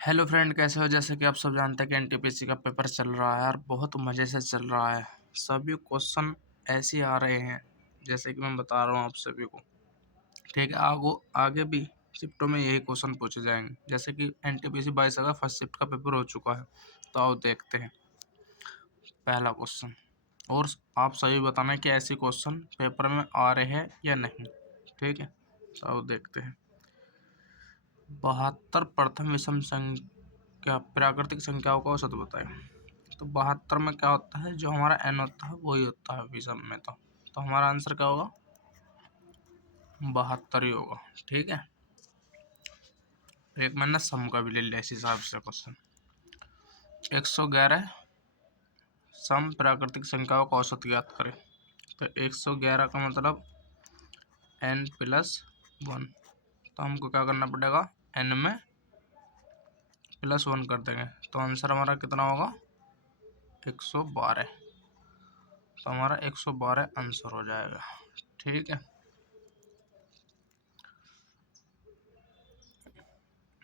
Hello friend, कैसे हो। जैसे कि आप सब जानते हैं कि एनटीपीसी का पेपर चल रहा है और बहुत मज़े से चल रहा है। सभी क्वेश्चन ऐसे आ रहे हैं जैसे कि मैं बता रहा हूँ आप सभी को। ठीक है, आगे भी शिफ्टों में यही क्वेश्चन पूछे जाएंगे। जैसे कि एनटीपीसी 22 का फर्स्ट शिफ्ट का पेपर हो चुका है, तो आओ देखते हैं पहला क्वेश्चन। और आप सभी बताना कि ऐसे क्वेश्चन पेपर में आ रहे हैं या नहीं। ठीक है, तो आओ देखते हैं। 72 प्रथम विषम संख्या प्राकृतिक संख्याओं का औसत बताएं। तो 72 में क्या होता है, जो हमारा n होता है वही होता है विषम में। तो हमारा आंसर क्या होगा, 72 ही होगा। ठीक है, एक मैंने सम का भी ले लिया इस हिसाब से क्वेश्चन। 111 सम प्राकृतिक संख्याओं का औसत ज्ञात करें। तो 111 का मतलब n+1। तो हमको क्या करना पड़ेगा, n में +1 कर देंगे। तो आंसर हमारा कितना होगा, 112। तो हमारा 112 आंसर हो जाएगा। ठीक है,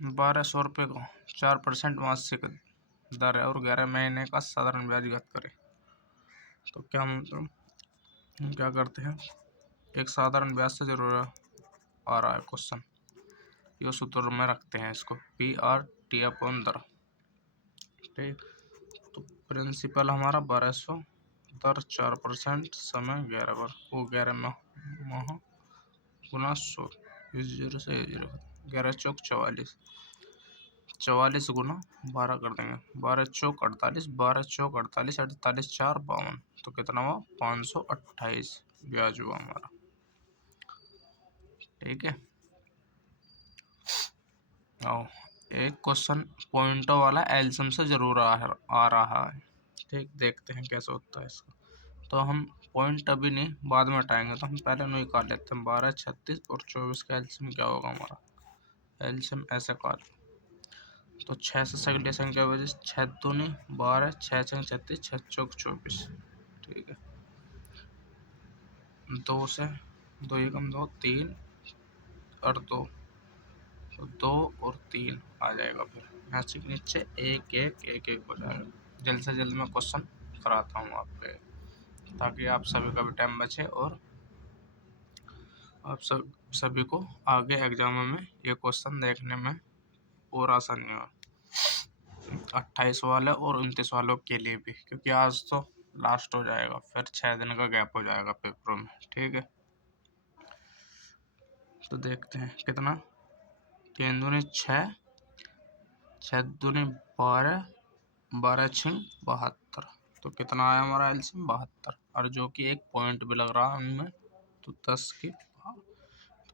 1200 रुपये को 4% मासिक दर है और 11 महीने का साधारण ब्याज ज्ञात करें। तो क्या मतलब हम क्या करते हैं, एक साधारण ब्याज से जरूर आ रहा है क्वेश्चन, ये सूत्र में रखते हैं इसको PRT/दर। ठीक, तो प्रिंसिपल हमारा 1200, दर 4%, समय 11 बार, वो 11 माह गुना 100, इस 0 से 0, 11 चौक 44, 44 गुना 12 कर देंगे, 12 चौक 48, 12 चौक 48, 48 4 52। तो कितना हुआ, 528 ब्याज हुआ हमारा। ठीक है, आओ एक क्वेश्चन पॉइंटों वाला एल्सियम से जरूर आ रहा है। ठीक, देखते हैं कैसे होता है इसका। तो हम पॉइंट अभी नहीं, बाद में हटाएंगे। तो हम पहले नहीं निकाल लेते हैं। 12, 36 और 24 का एल्सियम क्या होगा हमारा, एल्सियम ऐसे काट। तो 6 से सगली संख्या वजह से 6 दूनी 12, 6 छंग 36, 6 चौक 24। ठीक है, 2 से 2 एकम 2, 3 और 2, तो 2 और 3 आ जाएगा। फिर यहाँ से नीचे 1 1 1 1 हो जाएगा। जल्द से जल्द मैं क्वेश्चन कराता हूँ आप पे, ताकि आप सभी का भी टाइम बचे और आप सभी को आगे एग्जामों में ये क्वेश्चन देखने में और आसानी हो। 28 वाले और 29 वालों के लिए भी, क्योंकि आज तो लास्ट हो जाएगा, फिर 6 दिन का गैप हो जाएगा पेपरों में। ठीक है, तो देखते हैं कितना, 3 दूनी 6, 6 दूनी 12, 12 छिंग 72। तो कितना आया हमारा एल्सियम, 72। और जो कि एक पॉइंट भी लग रहा है उनमें, तो 10 की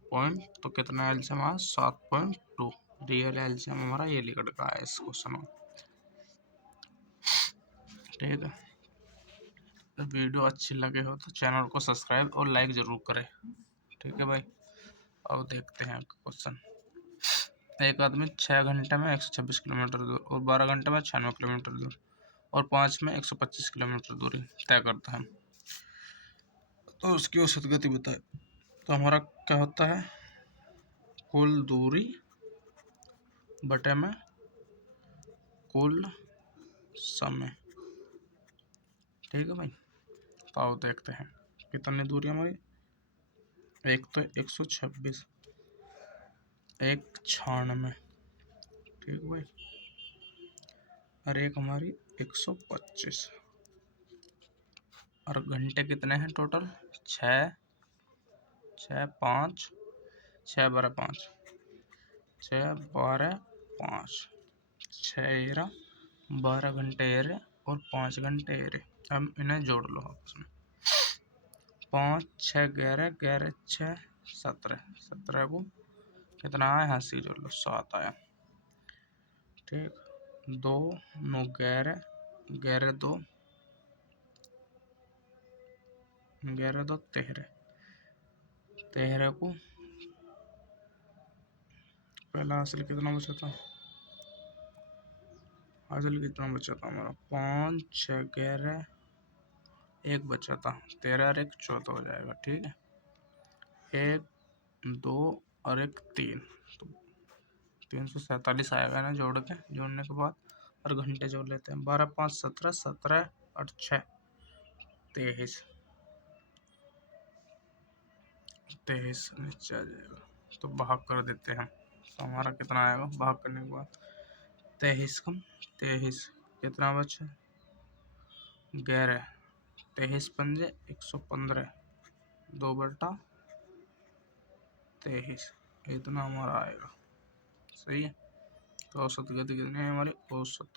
पॉइंट, तो कितना एल्सियम आया, 7.2। रियल एल्सियम हमारा ये लिख रखा है इस क्वेश्चन में। ठीक है, तो वीडियो अच्छी लगे हो तो चैनल को सब्सक्राइब और लाइक ज़रूर करें। ठीक है भाई, अब देखते हैं क्वेश्चन। एक आदमी 6 घंटे में 126 किलोमीटर दूर और 12 घंटे में 96 किलोमीटर दूर और 5 में 125 किलोमीटर दूरी तय करता है, तो उसकी औसत गति बताए। तो हमारा क्या होता है, कुल दूरी बटे में कुल समय। ठीक है भाई, तो आओ देखते हैं कितनी दूरी हमारी। एक तो 126, एक 96। ठीक भाई, और एक हमारी 125। और घंटे कितने हैं टोटल, 6, 6 5, 6 12 5, 6 12 5, 6 12 घंटे एरे और 5 घंटे एरे। अब इन्हें जोड़ लो आपस में। 5 6 11, 11 6 17, 17 को कितना आया, यहाँ से जोड़ लो, 7 आया। ठीक, 2 9 11, 11 2, 11 2 13, 13 को पहला हासिल कितना बचा था, हासिल कितना बचा था हमारा, 5 6 11, एक बचा था, 13 और 1 14 हो जाएगा। ठीक है, 1 2 और 1 3, तो 347 आएगा ना जोड़ने के बाद, और घंटे जोड़ लेते हैं। 12 5 17, 17 और 6 23, 23 नीचे आ जाएगा, तो भाग कर देते हैं हम। तो हमारा कितना आएगा भाग करने के बाद? 23 कम 23, कितना बचा? 11, 23 पंजे 115, 2/23, इतना हमारा आएगा। सही है। तो औसत गति कितनी है हमारी? औसत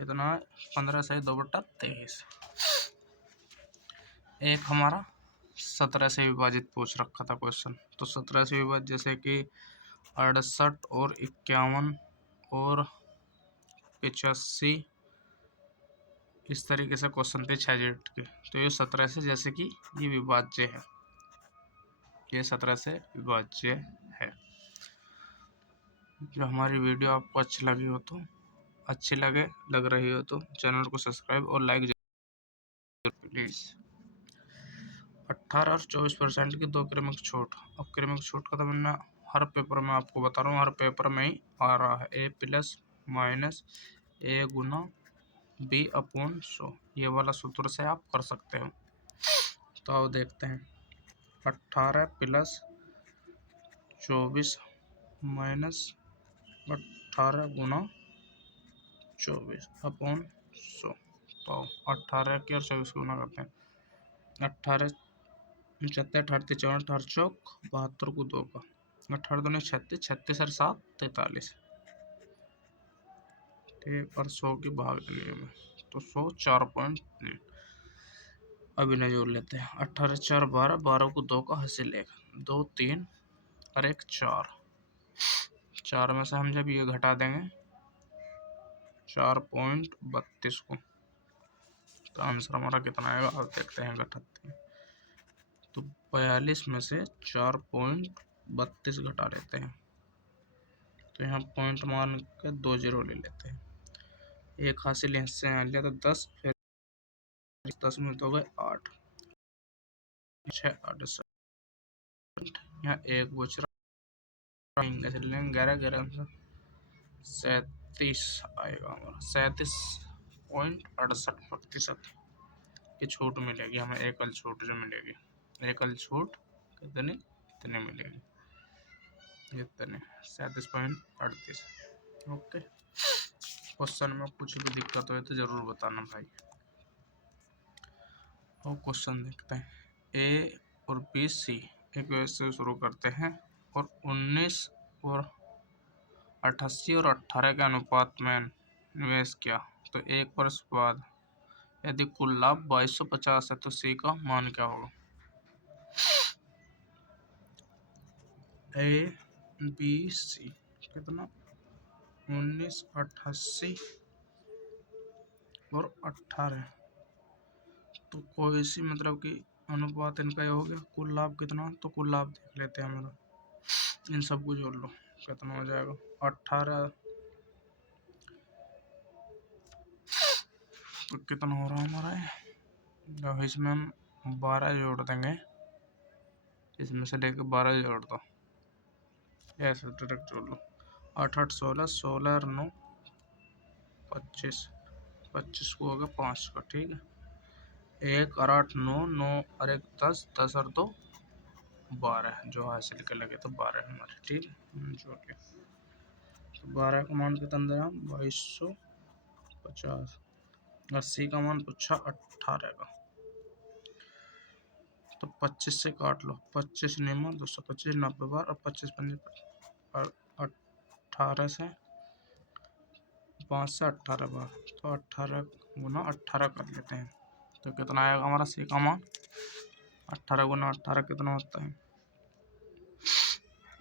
कितना है? 15 से 2/23। एक हमारा 17 से विभाजित पूछ रखा था क्वेश्चन, तो 17 से विभाजित जैसे कि 68 और 51 और 85, इस तरीके से क्वेश्चन थे 6 डिजिट के। तो ये 17 से जैसे कि ये विभाज्य है, ये 17 से विभाज्य है। जो हमारी वीडियो आपको अच्छी लगी हो तो लग रही हो तो चैनल को सब्सक्राइब और लाइक जरूर प्लीज। 18 और 24% की 2 क्रमिक छूट। अब क्रमिक छूट का तो मैं हर पेपर में आपको बता रहा हूँ, हर पेपर में ही आ रहा है। a plus minus a Guna b upon 100, ये वाला सूत्र से आप कर सकते हो। तो अब देखते हैं, 18 प्लस 24 माइनस 18 गुना 24 अपॉन 100। तो 18 की और 24 गुना करते हैं। 18 75 अठारह 54 18 चौक 72 को 2 का, 18 दूनी 36, 36 और 7 43, ठीक। और 100 की भाग लिए में तो 100 4.3। अभी न जोड़ लेते हैं। 18 4 12, 12 को 2 का हासिल 1, 2 3 और 1 4, 4 में से हम जब ये घटा देंगे 4.32 को, तो आंसर हमारा कितना आएगा? अब देखते हैं, घटाते हैं। तो 42 में से 4.32 घटा लेते हैं, तो यहाँ पॉइंट मान के 2 0 ले लेते हैं। एक हासिल यहाँ से यहाँ लिया तो 10, फिर 10 में तो गए 8, 6 8 7, यहाँ एक बच रहा, 11 11 37 आएगा हमारा। 37.68% की छूट मिलेगी हमें, एकल छूट जो मिलेगी। एकल छूट कितनी? इतनी मिलेगी, इतने 37.38। ओके। क्वेश्चन में कुछ भी दिक्कत हो तो जरूर बताना भाई। और क्वेश्चन देखते हैं। ए और बी सी एक वैसे से शुरू करते हैं, और 19 और 88 और 18 के अनुपात में निवेश किया, तो 1 वर्ष बाद यदि कुल लाभ 2250 है, तो सी का मान क्या होगा? ए बी सी कितना? 19 88 और 18, तो कोई सी मतलब कि अनुपात इनका ये हो गया। कुल लाभ कितना? तो कुल लाभ देख लेते हैं हमारा, इन सब को जोड़ लो, कितना हो जाएगा? 18, तो कितना हो रहा है हमारा? अब इसमें हम 12 जोड़ देंगे, इसमें से लेकर 12 जोड़ दो, ऐसे डायरेक्ट जोड़ लो। 8 8 16, 16 और 9 25, 25 को हो गया 5 का, ठीक है। 1 और 8 9, 9 और 1 10, 10 और 2 12, जो हासिल के लगे तो 12 हमारे, ठीक है। जोड़ के तो 12 का मान कितना दे रहा हूँ? 2250। 80 का मान पूछा 18 का, तो 25 से काट लो। 25 नियम 225 90 बार, और 25 पंजे और 18 से 5 से 18 बार, तो 18 गुना 18 कर लेते हैं, तो कितना आएगा हमारा सी का मान? 18 गुना 18 कितना होता है?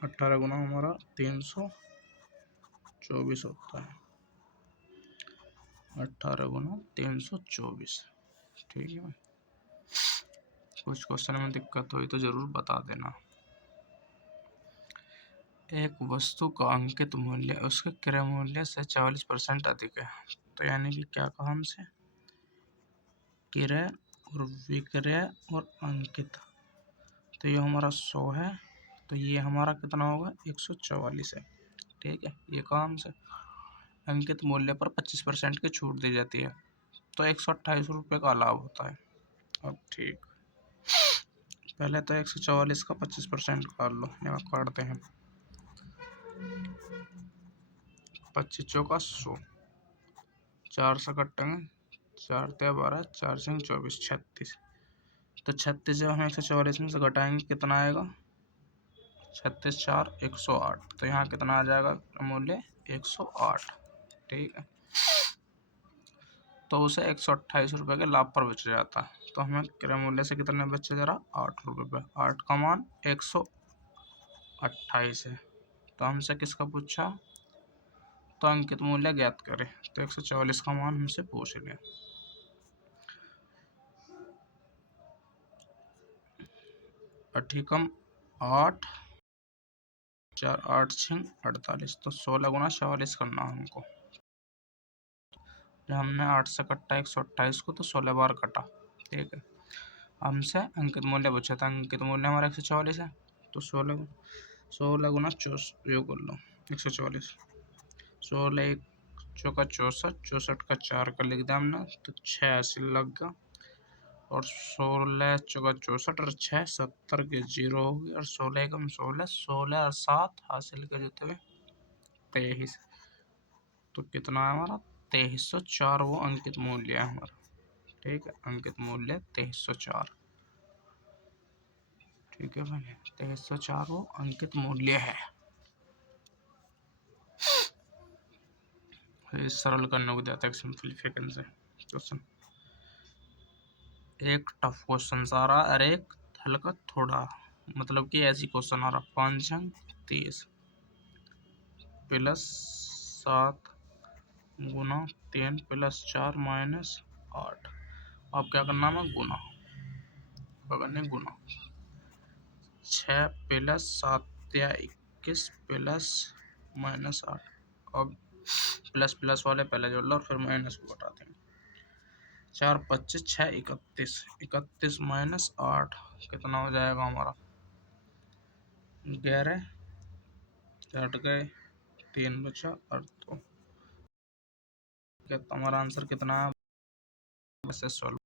18 गुना हमारा 324 होता है। 18 गुना 324, ठीक है भाई। कुछ क्वेश्चन में दिक्कत हुई तो जरूर बता देना। एक वस्तु का अंकित मूल्य उसके क्रय मूल्य से 44% अधिक है, तो यानी कि क्या कहा हमसे? क्रय और विक्रय और अंकित, तो ये हमारा 100 है, तो ये हमारा कितना होगा? 144 है। ठीक है, ये काम से अंकित मूल्य पर 25% की छूट दी जाती है, तो 128 रुपये का लाभ होता है। अब ठीक, पहले तो 144 का 25% काट लो, यहाँ काटते हैं। 25 चौका 100, 4 से कटेंगे, 4 ते 12, 4 से 24, 36। तो 36 जब हम 144 में से घटाएंगे कितना आएगा? 36 4 108। तो यहाँ कितना आ जाएगा मूल्य? 108। ठीक है, तो उसे 128 रुपये के लाभ पर बेचा जाता है। तो हमें क्रय मूल्य से कितने बेचा जा रहा? 8 रुपये पे। 8 का मान 128 है। तो हमसे किसका पूछा? तो अंकित मूल्य ज्ञात करें। तो 144 का मान हमसे पूछ लिया। अधिकम 8, 4 8 6 48। तो 16 गुना 44 करना हमको। जब हमने 8 से कटा 128 को, तो 16 बार कटा। ठीक है, हमसे अंकित मूल्य पूछा था। अंकित मूल्य हमारा 144 है, तो 16 गुना 64 यो कर लो 144। 16 1 चौका 64, 64 का 4 का लिख दिया हमने, तो 86 लग गया। और 16 चौका 64 और 6 70 के 0 हो गई। और 16 कम 16, 16 और 7 हासिल के जो थे 23। तो कितना है हमारा? 2304 वो अंकित मूल्य है हमारा। ठीक है, अंकित मूल्य 2304। ठीक है भाई, 2304 वो अंकित मूल्य है। सरल करने को देता है सिंप्लीफिकेशन से क्वेश्चन। एक टफ क्वेश्चन आ रहा है और एक हल्का थोड़ा, मतलब कि ऐसी क्वेश्चन आ रहा। 5 अंक 30 प्लस 7 गुना 3 प्लस 4 माइनस 8। अब क्या करना है? गुना करने, गुना 6 प्लस 7 या 21 प्लस माइनस 8। अब प्लस प्लस वाले पहले जोड़ लो और फिर माइनस को घटा देंगे। 4 25 6 31, 31 माइनस 8 कितना हो जाएगा हमारा? 11। 4 गए, 3 बचा और 2। हमारा आंसर कितना है? वैसे 16।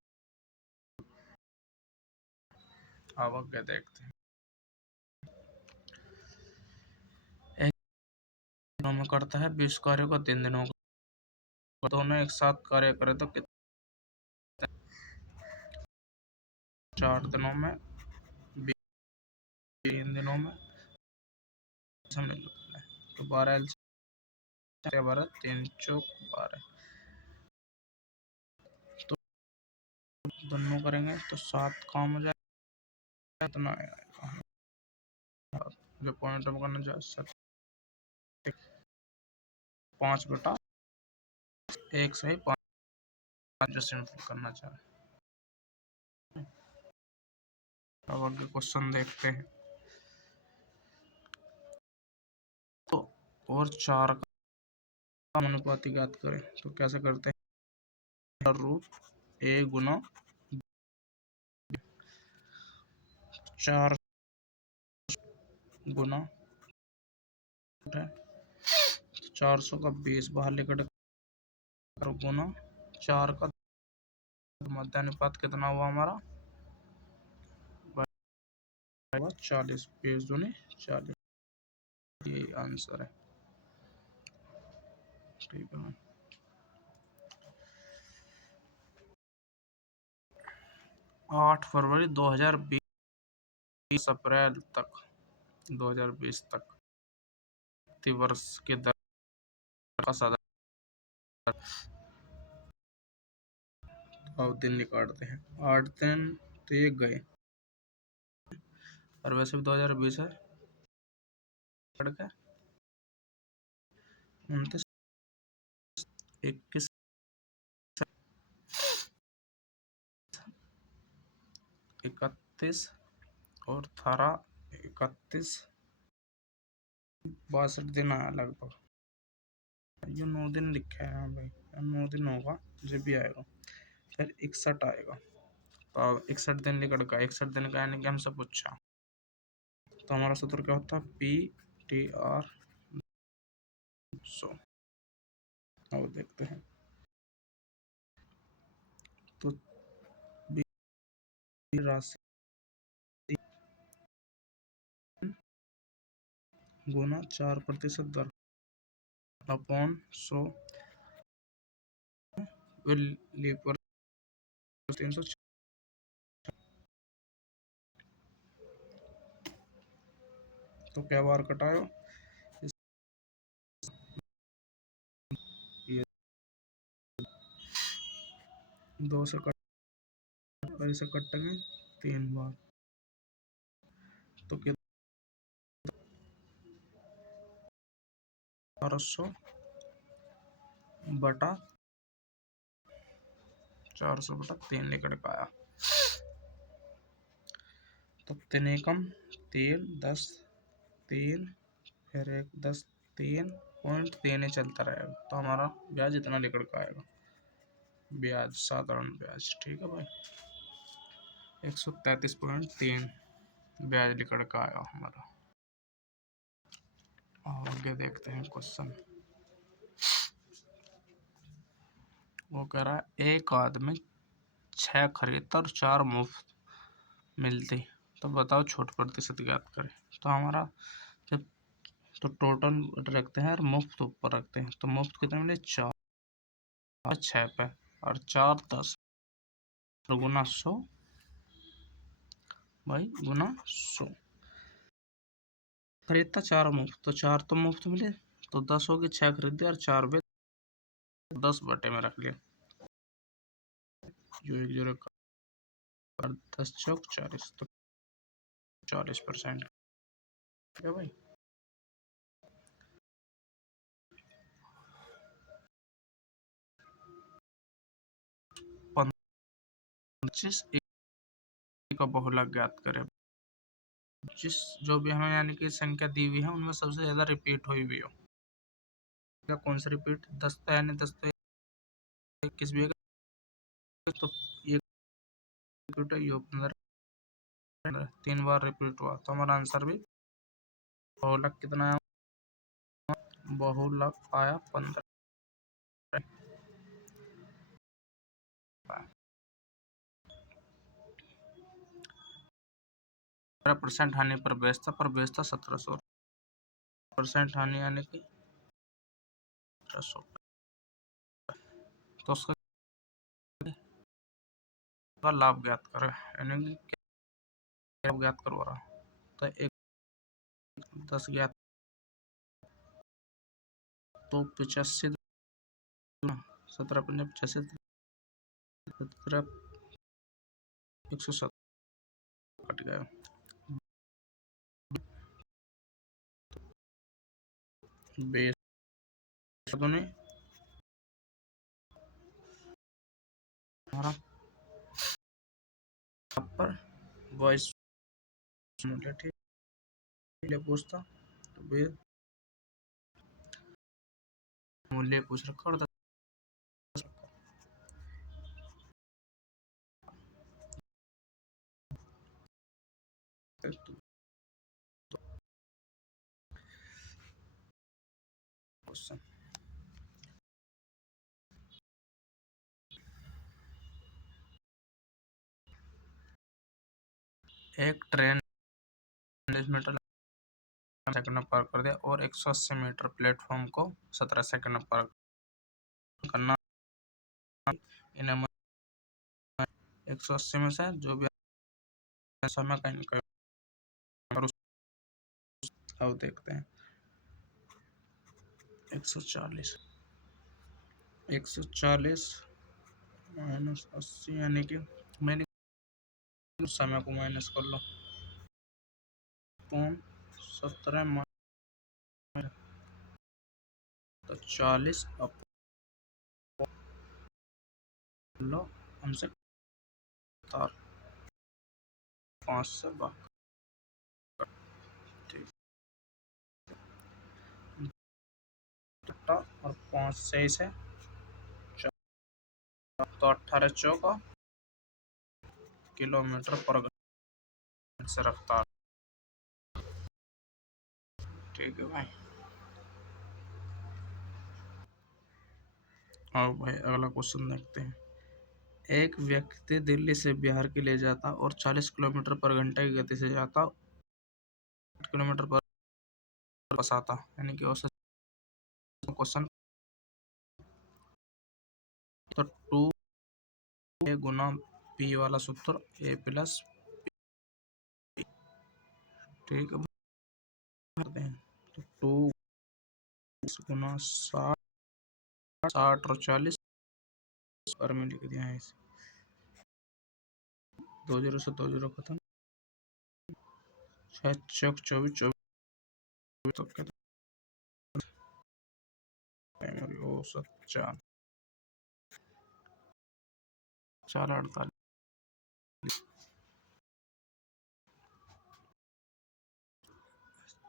अब आगे देखते हैं। एक दिनों में करता है 20 कार्यों को 3 दिनों को, दोनों एक साथ कार्य करे तो कितने? 4 दिनों में, 3 दिनों में, तो 12 12 3 चौक 12। तो दोनों करेंगे तो 7 काम हो जाएगा। इतना आएगा जो पॉइंट में करना चाहिए। 5 बटा 1 से ही 5 जो सिंपल करना चाहे। अब आगे क्वेश्चन देखते हैं। तो और 4 का अनुपाती ज्ञात करें। तो कैसे करते हैं? रूट a गुना 4 गुना 400 का 20 बाहर लेकर गुना 4 का मध्य अनुपात कितना हुआ हमारा? 40। 20 दूनी 40, ये आंसर है। ठीक है, 8 फरवरी 2020 अप्रैल तक 2020 तक वर्ष के दर का साधा और दिन निकालते हैं। 8 दिन तो ये गए, और वैसे भी 2020 है। 29 21 31 और 31 62 दिन आया लगभग। ये 9 दिन लिखा है। हाँ भाई, 9 दिन होगा जब भी आएगा। फिर 61 आएगा। तो 61 दिन निकल गया। 61 दिन का यानी कि हमसे पूछा, तो हमारा सूत्र क्या होता है? P T R 100। अब देखते हैं तो राशि गुना 4% दर अपॉन 100 लीपर 300। तो क्या बार कटायो, ये 2 से कटेंगे 3 बार, तो कितना 400 बटा 3 निकल का आया। तो 3 एकम 3 10 3 फिर 1 10 3.3 ही चलता रहेगा। तो हमारा ब्याज इतना निकल का आएगा, ब्याज साधारण ब्याज। ठीक है भाई, 133.3 ब्याज निकल का आएगा हमारा। आगे देखते हैं क्वेश्चन। वो कह रहा है एक आदमी 6 खरीदता और 4 मुफ्त मिलती, तो बताओ छूट प्रतिशत ज्ञात करें। तो हमारा जब तो टोटल रखते हैं और मुफ्त ऊपर रखते हैं, तो मुफ्त कितने मिले 4 6 पे और 4 10 गुना 100 भाई गुना 100। खरीदता 4 मुफ्त, तो 4 तो मुफ्त मिले, तो 10 होगी, 6 खरीदे और 4 भी 10 बटे में रख लिया, जो एक जोड़े 10 चौक 40, तो 40%। ठीक है भाई, 25 का बहुलक ज्ञात करें। जिस जो भी हमें यानी कि संख्या दी हुई है उनमें सबसे ज्यादा रिपीट हुई हुई हो, कौन सा रिपीट 10 तो यानी 10 तो 21 भी है, तो ये रिपीट है, ये 15 3 बार रिपीट हुआ, तो हमारा आंसर भी बहुलक कितना है, बहुलक आया 15। 17% हानि पर बेचता 1700% हानि यानी कि 1700। तो उसका लाभ ज्ञात करें, यानी कि क्या ज्ञात करवा रहा, तो एक 10 ज्ञात, तो 85 17 पंजा 85 17 107 कट गया। बेस दूनी हमारा पर वॉइस ठीक पूछता, तो बेस मूल्य पूछ रखा और 10 क्वेश्चन। एक ट्रेन 40 मीटर सेकंड में पार कर दिया और 180 मीटर प्लेटफॉर्म को 17 सेकंड में पार करना। इन्हें 180 में से जो भी समय का इनका, अब देखते हैं 140 माइनस 80 यानी कि मैंने समय को माइनस कर लो, 17 तो 40 लो हमसे 5 से बाहर, ठीक, और 5 से इसे तो 18 चौका किलोमीटर पर घंटे से रफ्तार। ठीक है भाई। हाँ भाई, अगला क्वेश्चन देखते हैं। एक व्यक्ति दिल्ली से बिहार के लिए जाता और 40 किलोमीटर पर घंटे की गति से जाता, 8 किलोमीटर पर बस आता, यानी कि औसत क्वेश्चन। तो 2 ए गुना पी वाला सूत्र, ए प्लस, ठीक है, करते हैं। तो 2 गुना 60, 60 और 40 पर में लिख दिया है इसे। 2 जीरो से 2 जीरो खत्म, 6 चौक 24, 24 तो कहते हैं औसत 4, 4 48,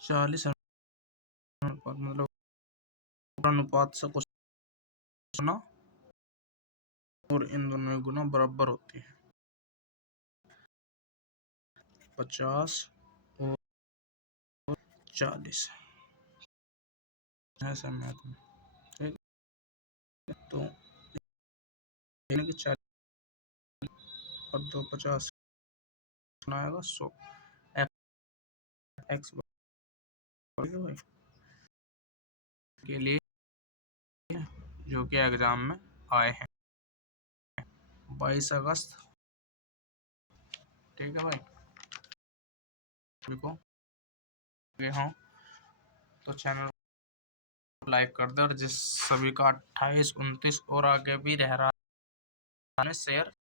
40 अनुपात, मतलब अनुपात से कुछ गुना और इन दोनों में गुना बराबर होती है। 50 और 40 ऐसा मैथ में, ठीक है। तो यानी कि 40 और 2 50 आएगा 100 एक्स भाई के लिए, जो कि एग्जाम में आए हैं 22 अगस्त, ठीक है भाई। देखो ये हाँ, तो चैनल लाइक कर दे, और जिस सभी का 28 29 और आगे भी रह रहा है शेयर,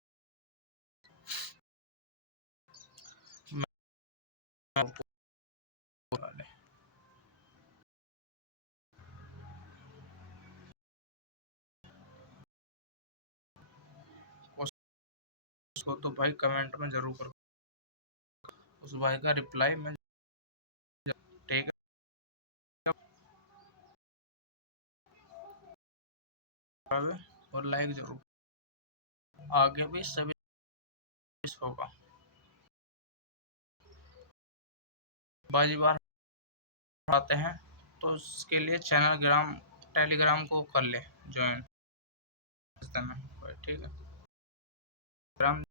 उसको तो भाई कमेंट में जरूर करो, उस भाई का रिप्लाई में, ठीक है, और लाइक जरूर, आगे भी सभी होगा। बाजी बार आते हैं, तो उसके लिए चैनल ग्राम टेलीग्राम को कर ले ज्वाइन, ठीक है, ग्राम